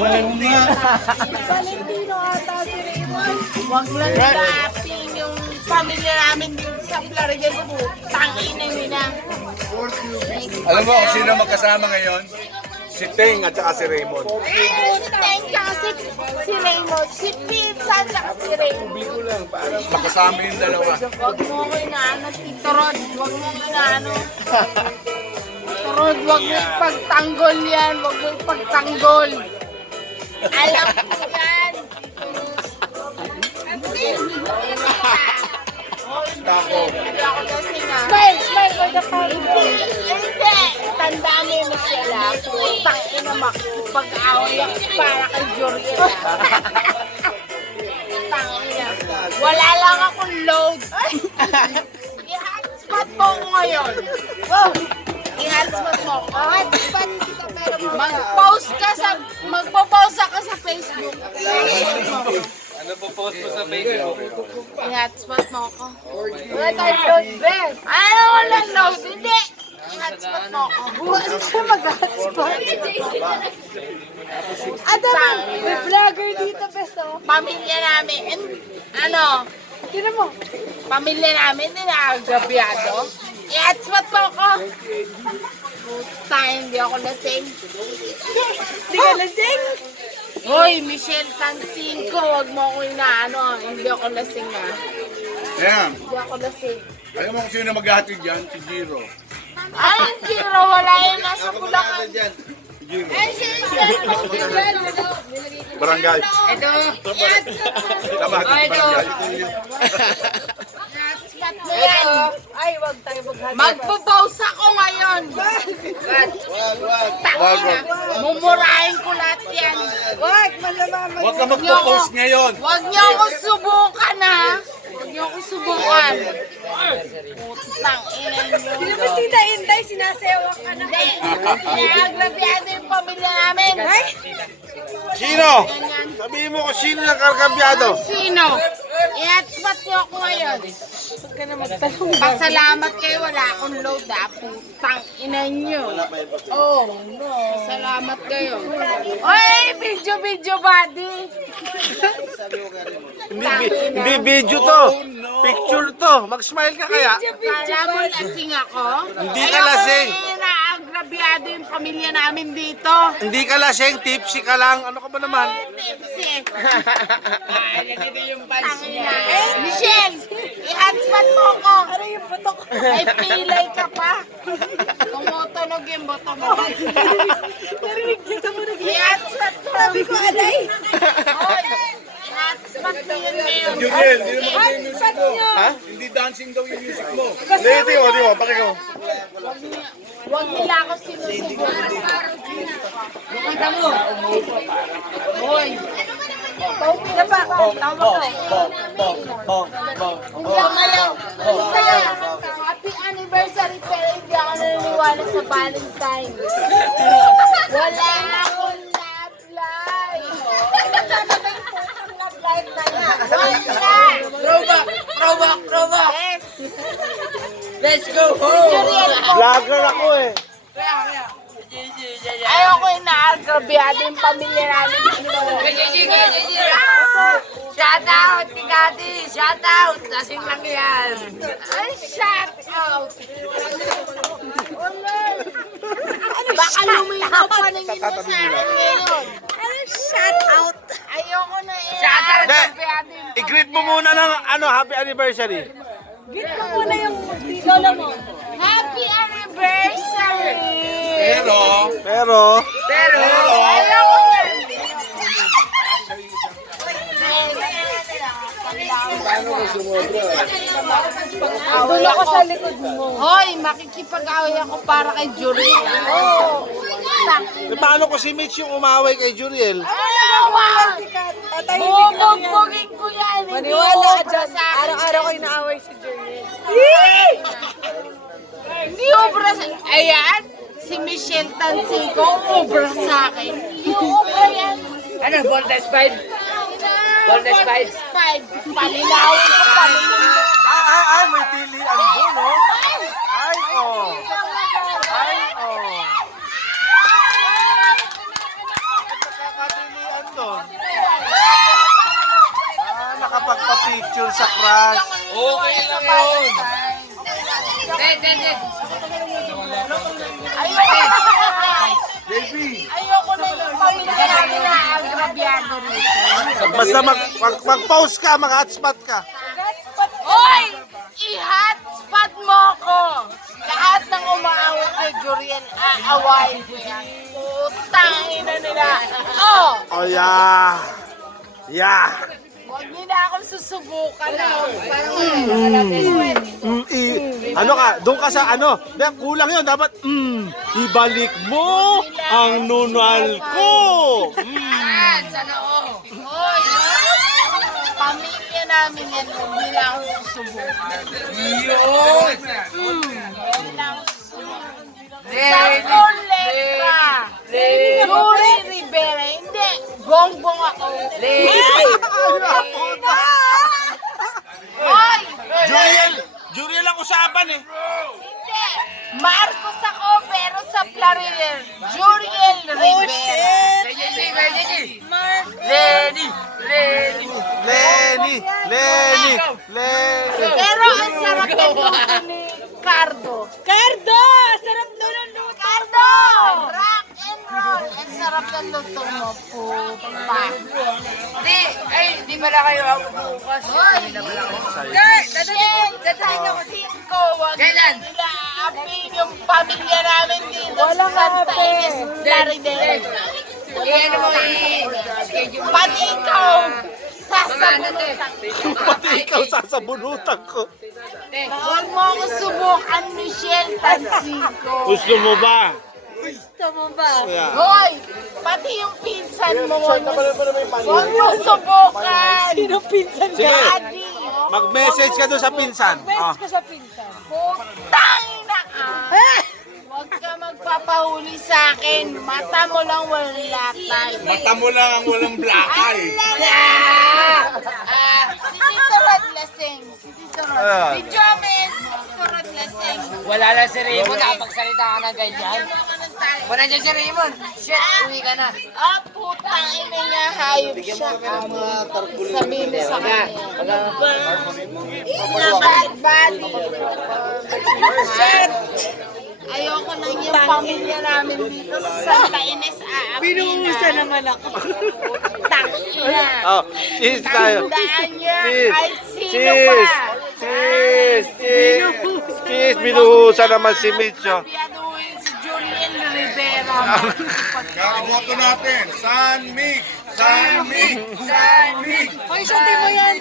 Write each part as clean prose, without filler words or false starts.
Valentino ata si Raymond. Huwag lang dating yung pamilya namin dito sa Florida. Tangin na. Alam mo kung sino magkasama ngayon? Si Teng at saka si Raymond. Si Teng tsaka si Raymond. Si Pinsan tsaka si Raymond. Magkasama yung dalawa. Huwag mo ko inaano, Tito Rod. Huwag mo ko inaano. Tito Rod, huwag mo ipagtanggol yan. Huwag mo ipagtanggol. Alam ko yan. Hindi ako lasing ah. Smile for the family. Hindi. Tandaan mo yung Michelle ah. Putang ina makipag-away ako para kay Joriel. Putang ina. Wala lang akong load. I-hotspot mo ko ngayon. I-hotspot mo ko. Hotspot kita pero magpo-post ka sa Facebook. Ano po post mo sa Facebook? I-hotspot mo ko. Wala tayong load, best. Ano walang load? Hindi. I-hotspot mo ko. Bukas ka mag-hotspot. Adam, may vlogger dito, best oh. Pamilya namin. Ano? Tinan mo. Pamilya namin, nilagabyado. I-hotspot mo ko. Puta, hindi ako lasing. Hindi ka lasing? Hoy, Michelle Tansinko, wag mo ako inaano. Hindi ako lasing ah. Ayan. Hindi ako lasing. Alam mo kung sino maghahatid dyan? Si Jiro. Ay, Jiro, wala yun. Nasa Bulacan. Si Jiro. Ay, Barangay. ito. Tama, barangay. Hotspot mo yan. Ay, wag tayo mag-hotspot. Magpo-pause ako ngayon. Wag. Mumurahin ko lahat yan. Wag, malalaman. Huwag ka magpo-post ngayon. Huwag niyo ako subukan ha. Huwag niyo ako subukan. Putang ina niyo. Sino ba si Inday? Sinasewak ka na. Hindi. Inagrabyado yung pamilya namin. Ay? Sino? Ganyan. Sabihin mo kung sino nagkakambyado. Sino? I-hotspot niyo ako ngayon. Pasalamat kayo, wala akong load ha. Putang ina niyo. Oh, no. Salamat kayo. Oy, video buddy. Hindi video to. Picture to. Mag-smile ka kaya? Kala mo lasing ako? Hindi ka lasing. Ayoko na naagrabyado yung pamilya namin dito. Hindi ka lasing, tipsy ka lang. Ano ka ba naman? Tipsy. Tangina. Michelle, i-hotspot mo ko. Ano yung buto ko? Ay, pilay ka pa. Tumutunog yung buto mo. Narinig kita mo na. I-hotspot mo. Sabi ko, aday. Oy, i-hotspot mo yun ngayon. Juriel, hindi naman kayo yung music mo. Ha? Hindi dancing daw yung music mo. Hindi, di mo. Pakikaw. Huwag nila ako sinusubukan. Nakita mo. Hoy. Tawag pa. Tama ko. Hindi ako malang. Happy anniversary pero hindi ako naniniwala sa Valentine. Wala akong love life. Sana ba yung pusang love life na yan? Wala. Throwback. Yes. Let's go home. Vlogger ako eh. Ayoko yung naagrabyado yung pamilya namin. Shout out, Tigati! Shout out! Lasing lang yan! Ay, shout out! Baka luminaw pa ng inyo sa akin ngayon. Ano, shout out. Ayoko na naagrabyado yung I-greet mo muna ng happy anniversary. Git mo muna yung lola mo. Happy anniversary! Pero, Ayoko na! Dulo ko sa likod mo. Hoy, makikipag-away ako para kay Juriel. Oo. paano ko si Mitch yung umaway kay Juriel? Bubugbugin ko yan. Hindi Maniwala ka ubra dyan. sa akin. Araw-araw ko inaaway si Jerry. Hindi ubra sa ayan. Si Michelle Tansinko, ubra sa akin. Hindi ubra yan. Ano, Voltes 5? Voltes 5? Palinawin ko pa. Ay, may tilian doon, no? Ay, oh. Ay, oh. Bakit nakakatinig to? Nakapagpa-picture sa crush. Okay lang yun. Ayoko na yung pamilya namin na agrabyado rito. Basta mag-post ka, mag-hotspot ka. Hoy! I-hotspot mo ko! Lahat ng umaawat kay Juriel, aawain ko yan. Putang ina nila. Oh! Oh, yeah. Yeah. Huwag niyo na akong susubukan ah. Ano ka, doon ka sa ano, kulang yun, dapat, ibalik mo ang nunal ko. Hoy! Pamilya namin yan, huwag niyo na akong susubukan. Yun! Huwag na akong susubukan. Sampol letra! Yuri Rivera, hindi. Bongbong ako. Hoy! Juriel ang usapan eh. Hindi. Marcos ako, pero sa Florida. Juriel Rivera. Lenny. Pero ang sarap ng luto ni Cardo. Cardo! Sarap doon ang luto. Cardo! Rock and roll. Ang sarap ng luto mo. Puta. Di pala kayo ako bukas. Hoy! Dadating ako. Cinco, wag Kailan? nila aapin yung pamilya namin dito Walang sa Santa aapi. Ines, Florida. Ano mo i-schedule? Pati ikaw, sasabunutan. Pati ikaw sasabunutan ko. Huwag mo ako subukan, Michelle Tansico. Gusto mo ba? Gusto mo ba? Yeah. Hoy, pati yung pinsan mo, huwag mo subukan. Sino pinsan Sige. ka? Daddy, Mag-message ka doon sa pinsan. Ah. Best ka sa pinsan. putang na ka. Huwag ka magpapahuli sa akin. Mata mo lang walang latay. Mata mo lang ang walang black eye. Si Tito Rod Laseng. Si Tito Rod. Ayan. Si Jomes. Tito Rod Laseng. Wala lang si Raymond, nakapagsalita ka na ganyan. Wala dyan si Raymond. Shit, uwi ka na. Ah, putang ina niya. Hayop siya. Sabihin mo sa kanya. Bad body. Shit. Ayoko na yung pamilya namin dito sa Santa Ines. Binuhusa naman ako. Tangina. Oh, cheers tayo. Tandaan niya Cheers. kahit sino Cheers. pa. Cheers. Binuhusan naman si Mitcho. Biyaduhin si Julian Rivera. Kakaboto natin, San Mig! San Mig! San Mig! Hoy, sunday mo yan.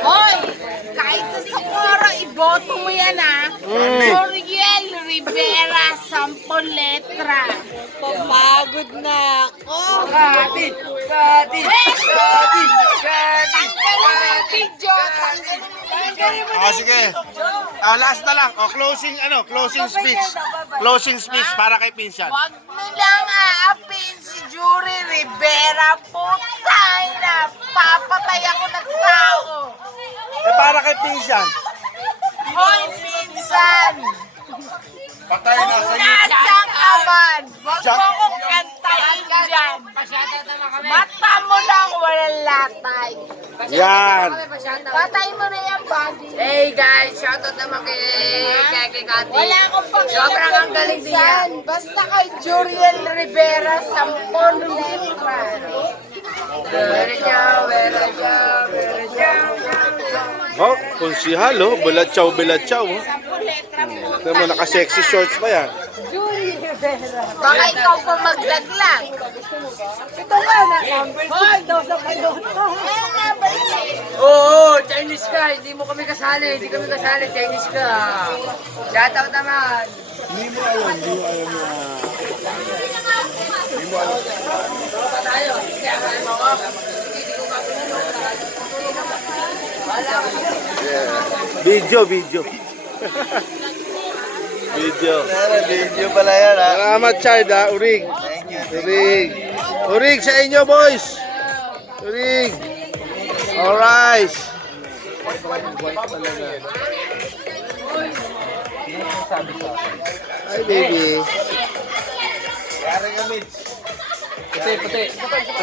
Hoy! Kahit sa Socorro, iboto mo yan ha. Julian Rivera, 10 letra. Papagod na ako. Kati! Kati! Kati! Kati! Tanggalin mo yung video. Tanggalin mo. Oh, sige. Last na lang. Oh, closing speech. Closing speech para kay pinsan. Huwag nilang aapin si Jury Rivera. Putay na. Papatay ako ng tao. Para kay pinsan. Hoy, pinsan. Patay na sa iyo. Nasang aman. Huwag mo akong kantahin dyan. Pasyata naman kami. Mata mo lang walang latay. Yan. Patay mo na yan, buddy. Hey guys, shoutout naman kay Kati. Wala akong pakialam Sobrang ang kay galing pinsan. Basta kay Juriel Rivera, 10 letra. Oh, konsihal oh. Bilatsaw. Oh. 10 letra po. Ito mo, naka-sexy shorts pa yan. Julie Rivera. Baka ikaw pa maglaglag. Ito nga na, number 6 daw sa palota. Kaya nga ba Oo, Chinese ka. Hindi mo kami kasali. Hindi kami kasali. Chinese ka. Shoutout naman. Video. Video pala yan ha. Salamat Chard ha, Urig. Urig sa inyo boys. Urig. Alright. Hi baby. Puti.